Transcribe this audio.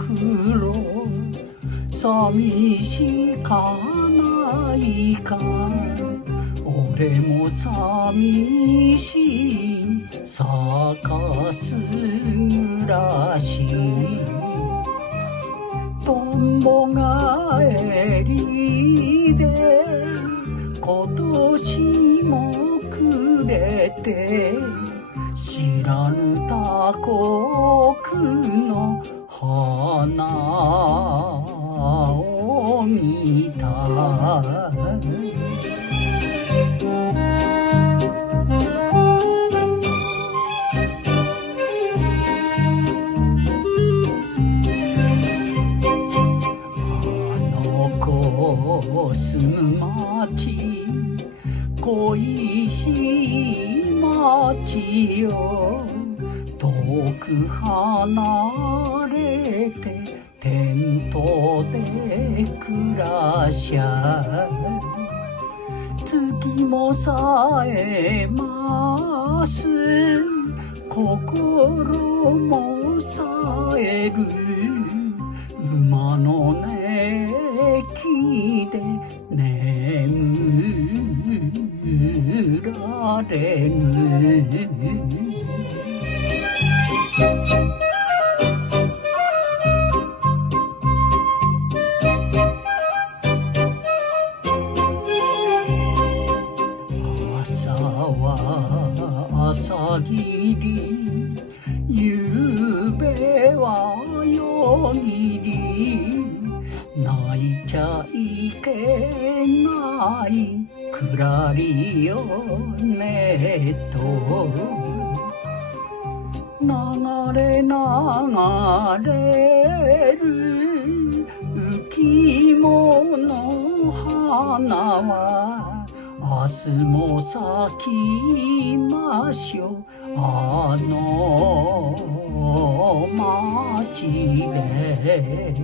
黒寂しかないか俺も寂しいサーカス暮らしとんぼ返りで今年もくれて知らぬ他国の花を見た住む町恋しい町よ遠く離れてテントで暮らしゃ月もさえます心もさえる馬の寝息で眠られぬ朝は朝霧夕べは夜霧泣いちゃいけないくらりよねと流れ流れる浮物の花は明日も咲きましょうあの街で